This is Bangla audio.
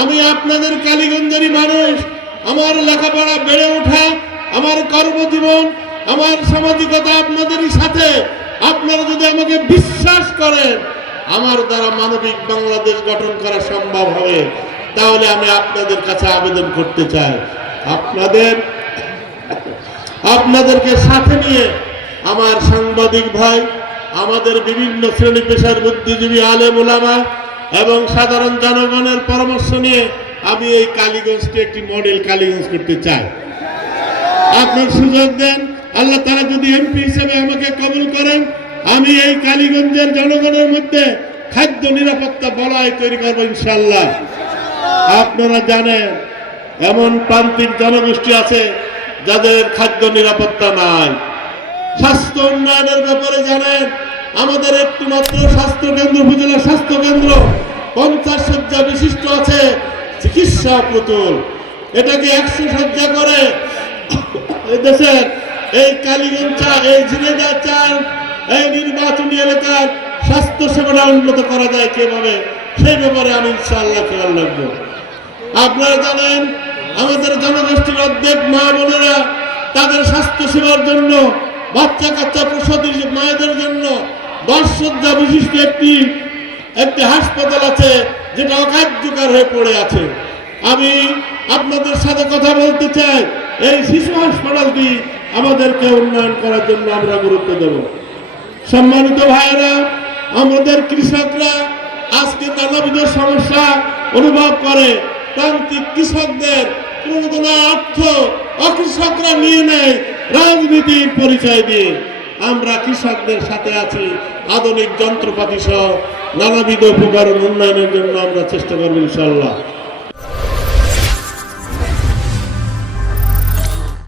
আমি আপনাদের কালীগঞ্জেরই মানুষ। আমার লেখাপড়া বেড়ে ওঠা, আমার কর্মজীবন, আমার সামাজিকতা আপনাদেরই সাথে। আপনারা যদি আমাকে বিশ্বাস করেন, আমার দ্বারা মানবিক বাংলাদেশ গঠন করা সম্ভব হবে। তাহলে আমি আপনাদের কাছে আবেদন করতে চাই। আপনাদের, আপনাদেরকে সাথে নিয়ে আমার সাংবাদিক ভাই, আমাদের বিভিন্ন শ্রেণি পেশার বুদ্ধিজীবী আলেম ওলামা এবং সাধারণ জনগণের পরামর্শ নিয়ে আমি এই কালীগঞ্জকে একটি মডেল কালীগঞ্জ করতে চাই। আপনার সুযোগ দেন, আল্লাহ তারা যদি এমপি হিসেবে আমাকে কবুল করেন, আমি এই কালীগঞ্জের জনগণের মধ্যে খাদ্য নিরাপত্তা বলয় তৈরি করব ইনশাল্লাহ আপনারা জানেন, এমন প্রান্তিক জনগোষ্ঠী আছে যাদের খাদ্য নিরাপত্তা নাই। স্বাস্থ্য উন্নয়নের ব্যাপারে জানেন, আমাদের একটি মাত্র স্বাস্থ্য কেন্দ্র উপজেলা স্বাস্থ্য কেন্দ্র পঞ্চাশ শয্যা বিশিষ্ট আছে, চিকিৎসা পুতুল। এটাকে একশো শয্যা করে। দেশের এই কালীগঞ্জ এই ঝিনেদা চার এই নির্বাচনী এলাকার স্বাস্থ্য সেবাটা উন্নত করা যায় কীভাবে, সেই ব্যাপারে আমি ইনশাআল্লাহ খেয়াল রাখব। আপনারা জানেন, আমাদের জনগোষ্ঠীর অর্ধেক মা বোনেরা তাদের স্বাস্থ্য সেবার জন্য, বাচ্চা কাচ্চা প্রসূতি মায়েদের জন্য দশ শয্যা বিশিষ্ট একটি একটি হাসপাতাল আছে যেটা অকার্যকর হয়ে পড়ে আছে। আমি আপনাদের সাথে কথা বলতে চাই, এই শিশু হাসপাতালটি আমাদেরকে উন্নয়ন করার জন্য আমরা গুরুত্ব দেব। সম্মানিত ভাইয়েরা, আমাদের কৃষকরা আজকে নানাবিধ সমস্যা অনুভব করে। প্রান্তিক কৃষকদের প্রণোদনা অর্থ অকৃষকরা নিয়ে নেয় রাজনীতির পরিচয় দিয়ে। আমরা কৃষকদের সাথে আছি, আধুনিক যন্ত্রপাতি সহ নানাবিধ উপকরণ উন্নয়নের জন্য আমরা চেষ্টা করব ইনশাল্লাহ